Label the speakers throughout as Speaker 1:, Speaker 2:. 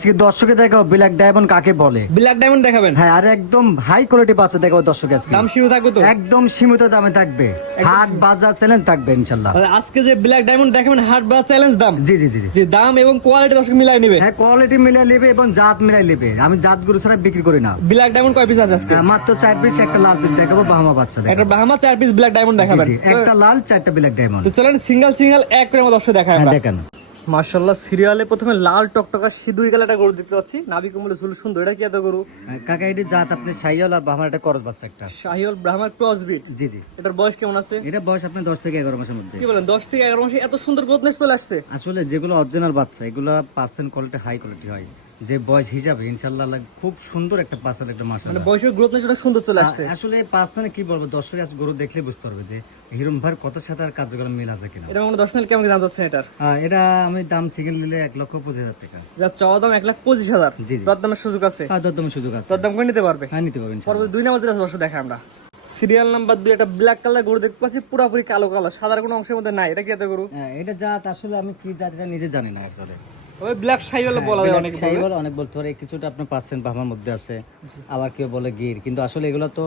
Speaker 1: আজকে দর্শকে দেখাও ব্ল্যাক ডায়মন্ড কাকে বলে?
Speaker 2: ব্ল্যাক ডায়মন্ড দেখাবেন?
Speaker 1: হ্যাঁ আর একদম হাই কোয়ালিটি বাচ্চা দেখাবো দর্শকে আজকে।
Speaker 2: দাম শুরু থাকবে তো?
Speaker 1: একদম সীমিত দামে থাকবে। হাট বাজার চ্যালেঞ্জ থাকবে ইনশাল্লাহ।
Speaker 2: তাহলে আজকে যে ব্ল্যাক ডায়মন্ড দেখাবেন হাট বা চ্যালেঞ্জ দাম?
Speaker 1: জি জি জি জি।
Speaker 2: যে দাম এবং কোয়ালিটি দর্শক মিলাই নেবে।
Speaker 1: হ্যাঁ কোয়ালিটি মিলাই নেবে এবং জাত মিলাই নেবে। আমি জাত জাতগুলো ছাড়া বিক্রি করি না।
Speaker 2: ব্ল্যাক ডায়মন্ড কয় পিস আছে আজকে?
Speaker 1: হ্যাঁ, মাত্র চার পিস একটা লাল পিস দেখাবো বাহামা বাচ্চা
Speaker 2: একটা বাহামা চার পিস ব্ল্যাক ডায়মন্ড দেখাবেন।
Speaker 1: একটা লাল চারটা ব্ল্যাক ডায়মন্ড
Speaker 2: তো চলেন সিঙ্গেল সিঙ্গেল এক করে আমার দর্শক দেখায়
Speaker 1: হ্যাঁ দেখেন।
Speaker 2: মার্শাল্লাহ সিরিয়ালে প্রথমে লাল টকটকা সিঁদুর কালার একটা গরু দেখতে পাচ্ছি। নাবি কমলে ঝুল সুন্দর এটা কি এত গরু?
Speaker 1: কাকা এটি জাত আপনি শাহিওল আর ব্রাহ্মণ একটা করত বাচ্চা একটা।
Speaker 2: শাহিওল ব্রাহ্মার ক্রস বিট
Speaker 1: জি জি।
Speaker 2: এটার বয়স কেমন আছে?
Speaker 1: এটা বয়স আপনি দশ থেকে এগারো মাসের মধ্যে।
Speaker 2: কি বলেন দশ থেকে এগারো মাসে এত সুন্দর গ্রোথনেস চলে আসছে?
Speaker 1: আসলে যেগুলো অরিজিনাল বাচ্চা এগুলো পার্সেন্ট কোয়ালিটি হাই কোয়ালিটি হয়। যে বয়স হিসাবে ইনশাল্লাহ খুব সুন্দর একটা পার্সেন্ট একটা মাস
Speaker 2: মানে বয়সের গ্রোথ ওটা সুন্দর চলে আসছে।
Speaker 1: আসলে পার্সেন্ট কি বলব দর্শক আজ গরু দেখলে বুঝতে পারবে যে হিরম ভাইয়ের কত সাথে আর কার্যক্রম মিল আছে কিনা।
Speaker 2: এটা মানে দশ মিনিট কেমন দাম যাচ্ছে এটার?
Speaker 1: এটা আমি দাম সিঙ্গেল নিলে এক লক্ষ পঁচিশ হাজার টাকা।
Speaker 2: যার চাওয়া দাম এক লাখ পঁচিশ হাজার।
Speaker 1: জি, জি।
Speaker 2: দর দামের সুযোগ আছে।
Speaker 1: আর দরদম সুযোগ আছে।
Speaker 2: দর দাম করে নিতে পারবে।
Speaker 1: হ্যাঁ নিতে পারবেন
Speaker 2: পরবর্তী দুই নাম্বার যেটা দর্শক দেখা আমরা। সিরিয়াল নাম্বার দুই একটা ব্ল্যাক কালার গরু দেখতে পাচ্ছি পুরোপুরি কালো কালার সাদার কোনো অংশের মধ্যে নাই। এটা কি এত গরু?
Speaker 1: হ্যাঁ, এটা জাত আসলে আমি কি জাত এটা নিজে জানি না আসলে
Speaker 2: ওই ব্ল্যাক শাহিওয়াল বলা যায় অনেক
Speaker 1: সাইবল অনেক বলতে পারে কিছুটা আপনার পার্সেন্ট বামার মধ্যে আছে আবার কেউ বলে গির কিন্তু আসলে এগুলো তো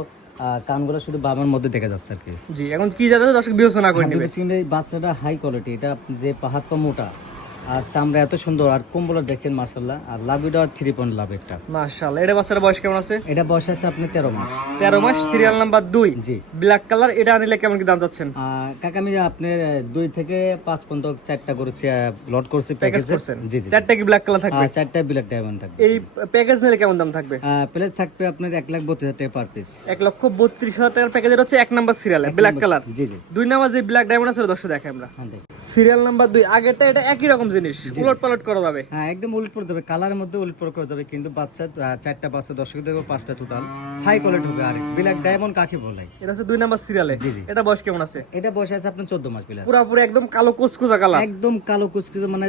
Speaker 1: কানগুলো শুধু বামার মধ্যে দেখা যাচ্ছে আর কি।
Speaker 2: জি এখন কি যাচ্ছে দর্শক বিবেচনা করে নেবে?
Speaker 1: বাচ্চাটা হাই কোয়ালিটি এটা যে পাহাড় তো মোটা আর চামড়া এত সুন্দর আর কম্বল দেখেন মাসাল্লাহ আর লাভিটা থ্রি পয়েন্ট লাভ একটা।
Speaker 2: মাশাআল্লাহ এটা বাচ্চার বয়স কেমন আছে?
Speaker 1: এটা বয়স আছে আপনি তেরো মাস।
Speaker 2: তেরো মাস সিরিয়াল নাম্বার দুই।
Speaker 1: জি।
Speaker 2: ব্ল্যাক কালার এটা আনিলে কেমন কি দাম যাচ্ছেন?
Speaker 1: কাকা আমি আপনার দুই থেকে পাঁচ পর্যন্ত চারটা করেছি লট করছি
Speaker 2: প্যাকেজ
Speaker 1: প্যাকেজ
Speaker 2: করছেন?
Speaker 1: জি জি
Speaker 2: চারটা কি ব্ল্যাক কালার থাকবে?
Speaker 1: চারটা ব্ল্যাক ডায়মন্ড থাকবে।
Speaker 2: এই প্যাকেজ নিলে কেমন দাম থাকবে?
Speaker 1: প্লেস থাকবে আপনার এক লাখ বত্রিশ হাজার টাকা পার পিস
Speaker 2: এক লক্ষ বত্রিশ হাজার টাকার প্যাকেজের হচ্ছে এক নাম্বার সিরিয়ালে ব্ল্যাক কালার
Speaker 1: জি জি।
Speaker 2: দুই নাম্বার যে ব্ল্যাক ডায়মন্ড আছে দর্শক দেখে আমরা।
Speaker 1: হ্যাঁ দেখ।
Speaker 2: সিরিয়াল নাম্বার দুই আগেরটা এটা একই রকম জিনিস উলট পালট করা যাবে।
Speaker 1: হ্যাঁ একদম উলট কালারের মধ্যে উলট করে করা যাবে কিন্তু বাচ্চা চারটা বাচ্চা দর্শক দেখব পাঁচটা টোটাল হাই কোয়ালিটি হবে আর ব্ল্যাক ডায়মন্ড কাকে বলে?
Speaker 2: এটা হচ্ছে দুই নাম্বার সিরিয়ালে। এটা বয়স কেমন আছে?
Speaker 1: এটা বয়স আছে আপনার চোদ্দ মাস বিলাস।
Speaker 2: পুরোপুরি একদম কালো কুচকুচা কালার।
Speaker 1: একদম কালো কুচকুচা মানে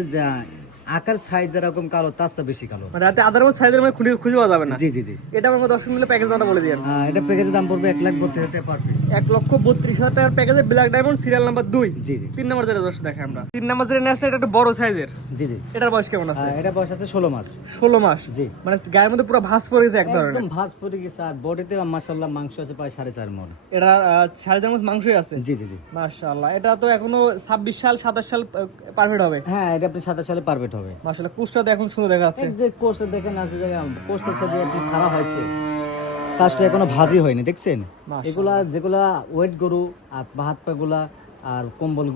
Speaker 1: আকার সাইজ যেরকম কালো তার চেয়ে বেশি কালো।
Speaker 2: মানে রাতে আদার সাইজের মধ্যে খুঁজে খুঁজে পাওয়া যাবে না?
Speaker 1: জি জি জি।
Speaker 2: এটা দর্শক মিলে প্যাকেজ দামটা বলে দিন
Speaker 1: এটা প্যাকেজের দাম পড়বে এক লাখ বত্রিশ হাজার টাকা পার পিস
Speaker 2: এক লক্ষ বত্রিশ হাজার টাকার প্যাকেজে ব্ল্যাক ডায়মন্ড সিরিয়াল নাম্বার দুই।
Speaker 1: জি জি।
Speaker 2: তিন নাম্বার যেটা দর্শক দেখে আমরা। তিন নাম্বার যেটা নিয়ে এটা একটু বড় সাইজের
Speaker 1: জি জি।
Speaker 2: এটার বয়স কেমন আছে?
Speaker 1: এটা বয়স আছে ষোলো মাস।
Speaker 2: ষোলো মাস।
Speaker 1: জি।
Speaker 2: মানে গায়ের মধ্যে পুরো ভাস পড়ে গেছে এক ধরনের।
Speaker 1: একদম ভাজ পড়ে গেছে আর বডিতে মাসাল্লাহ মাংস আছে প্রায় সাড়ে চার মন।
Speaker 2: এটা সাড়ে চার মাস মাংসই আছে?
Speaker 1: জি জি জি।
Speaker 2: মাশাআল্লাহ। এটা তো এখনও ছাব্বিশ সাল সাতাশ সাল পারফেক্ট হবে।
Speaker 1: হ্যাঁ এটা আপনি সাতাশ সালে পারফেক্ট হবে।
Speaker 2: মাশাআল্লাহ কুচটা এখন সুন্দর দেখা যাচ্ছে
Speaker 1: এই যে কোষটা দেখেন আছে যে কোষটা সাথে একটু খারাপ হয়েছে। কাজটা এখনও ভাজি হয়নি দেখছেন। এগুলা যেগুলা ওয়েট গরু আর হাত পা গুলা আর কম্বল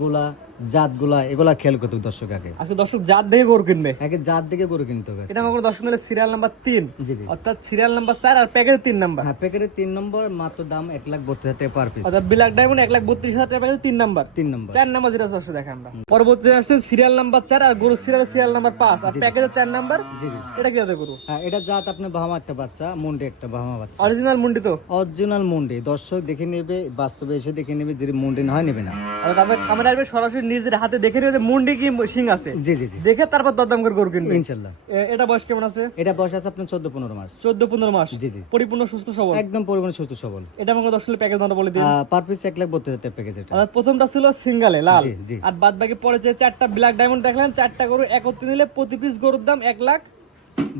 Speaker 1: গুলা জাতগুলা এগুলা খেয়াল করতে হবে দর্শক আগে।
Speaker 2: আজকে দর্শক জাত দেখে গরু কিনবে?
Speaker 1: আগে জাত দিকে গরু কিনতে হবে।
Speaker 2: এটা আমার দর্শক মিলে সিরিয়াল নাম্বার তিন। অর্থাৎ সিরিয়াল নাম্বার চার আর প্যাকেজের তিন নাম্বার
Speaker 1: হ্যাঁ প্যাকেটের তিন নম্বর মাত্র দাম এক লাখ বত্রিশ হাজার টাকা পার পিস
Speaker 2: অর্থাৎ ব্ল্যাক ডায়মন্ড এক লাখ বত্রিশ হাজার টাকা তিন নাম্বার
Speaker 1: তিন নম্বর
Speaker 2: চার নাম্বার যেটা দেখেন আমরা। পরবর্তী আছে সিরিয়াল নাম্বার চার আর গরু সিরিয়াল সিরিয়াল নাম্বার পাঁচ। আর প্যাকেজের চার নাম্বার
Speaker 1: জি জি।
Speaker 2: এটা কি গরু?
Speaker 1: হ্যাঁ এটা জাত আপনার বাহামা একটা বাচ্চা মুন্ডে একটা বাহামা বাচ্চা।
Speaker 2: অরিজিনাল মুন্ডি তো?
Speaker 1: অরিজিনাল মুন্ডে। দর্শক দেখে নেবে বাস্তবে এসে দেখে নেবে যে মুন্ডে না হয় নেবে না।
Speaker 2: আর তারপরে খামারে আসবে সরাসরি নিজের হাতে দেখে মুন্ডি কি সিং আছে?
Speaker 1: জি জি জি।
Speaker 2: দেখে তারপর দরদাম করে গরু কিনবে।
Speaker 1: ইনশাল্লাহ।
Speaker 2: এটা বয়স কেমন আছে?
Speaker 1: এটা বয়স আছে আপনার চোদ্দ পনেরো মাস।
Speaker 2: চোদ্দ পনেরো মাস?
Speaker 1: জি জি।
Speaker 2: পরিপূর্ণ সুস্থ সবল?
Speaker 1: একদম পরিপূর্ণ সুস্থ সবল।
Speaker 2: এটা আমাকে দশ প্যাকেজ বলে দিন।
Speaker 1: পার পিস এক লাখ বত্রিশ হাজার প্যাকেজ এটা।
Speaker 2: প্রথমটা ছিল সিঙ্গালে লাল। আর বাদ বাকি পরে যে চারটা ব্ল্যাক ডায়মন্ড দেখলেন চারটা গরু একত্রে নিলে প্রতি পিস গরুর দাম এক লাখ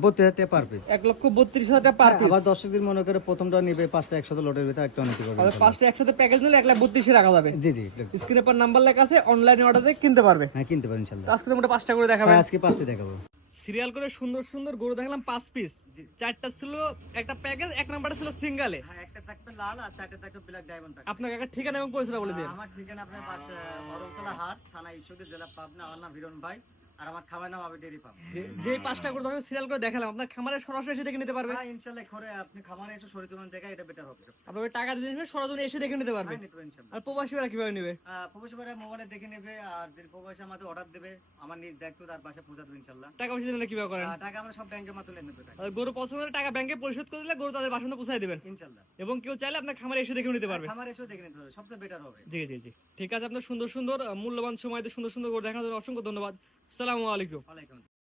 Speaker 1: বত্রিশ হাজার টাকা পার পিস
Speaker 2: এক লক্ষ বত্রিশ হাজার টাকা পার পিস
Speaker 1: আবার দর্শক দিন মনে করে প্রথমটা নিবে পাঁচটা একসাথে লোডের ভিতরে একটা অনেক করবে।
Speaker 2: পাঁচটা একসাথে প্যাকেজ নিলে এক লাখ বত্রিশে রাখা যাবে।
Speaker 1: জি জি
Speaker 2: স্ক্রিনে পর নাম্বার লেখা আছে অনলাইনে অর্ডার কিনতে পারবে।
Speaker 1: হ্যাঁ কিনতে পারেন ইনশাল্লাহ।
Speaker 2: আজকে তোমরা পাঁচটা করে দেখাবে।
Speaker 1: হ্যাঁ, আজকে পাঁচটা দেখাবো।
Speaker 2: সিরিয়াল করে সুন্দর সুন্দর গরু দেখলাম পাঁচ পিস চারটা ছিল একটা প্যাকেজ এক নাম্বারটা ছিল সিঙ্গালে
Speaker 1: হ্যাঁ একটা থাকবে লাল আর চারটে থাকবে ব্ল্যাক ডায়মন্ড
Speaker 2: আপনার কাকা ঠিকানা এবং পরিচয় বলে দিন।
Speaker 1: আমার ঠিকানা আপনার পাশে বরমতলা হাট থানা ঈশ্বরদী জেলা পাবনা আমার নাম হিরণ ভাই। আর আমার খাবার নাম আবি ডেরি ফার্ম
Speaker 2: যে- যে পাঁচটা গরু দেখো সিরিয়াল করে দেখালাম আপনার খামারে সরাসরি এসে দেখে নিতে পারবে।
Speaker 1: হ্যাঁ ইনশাল্লাহ ঘরে আপনি খামারে এসে শরীর তুলন দেখা এটা বেটার হবে।
Speaker 2: আপনার টাকা দিয়ে দিবেন সরাসরি এসে দেখে নিতে পারবে।
Speaker 1: হ্যাঁ নিতে পারেন ইনশাল্লাহ।
Speaker 2: আর প্রবাসীরা কীভাবে নেবে?
Speaker 1: প্রবাসী মোবাইলে দেখে নেবে আর যদি প্রবাসী আমাদের অর্ডার দেবে আমার নিজ দায়িত্ব তার পাশে পৌঁছা দেবে ইনশাল্লাহ।
Speaker 2: টাকা পয়সা দিলে কীভাবে করেন?
Speaker 1: টাকা আমরা সব ব্যাংকের মাধ্যমে লেনদেন
Speaker 2: আর গরু পছন্দ হলে টাকা ব্যাংকে পরিশোধ করে দিলে গরু তাদের পৌঁছায় দেবেন। এবং কেউ চাইলে আপনার খামারে এসে দেখে নিতে পারবে।
Speaker 1: খামারে এসেও দেখে নিতে সবচেয়ে বেটার হবে।
Speaker 2: জি জি জি। ঠিক আছে আপনার সুন্দর সুন্দর মূল্যবান সময়তে সুন্দর সুন্দর গরু দেখানোর জন্য অসংখ্য ধন্যবাদ। সালামু আলাইকুম
Speaker 1: আসসালাম।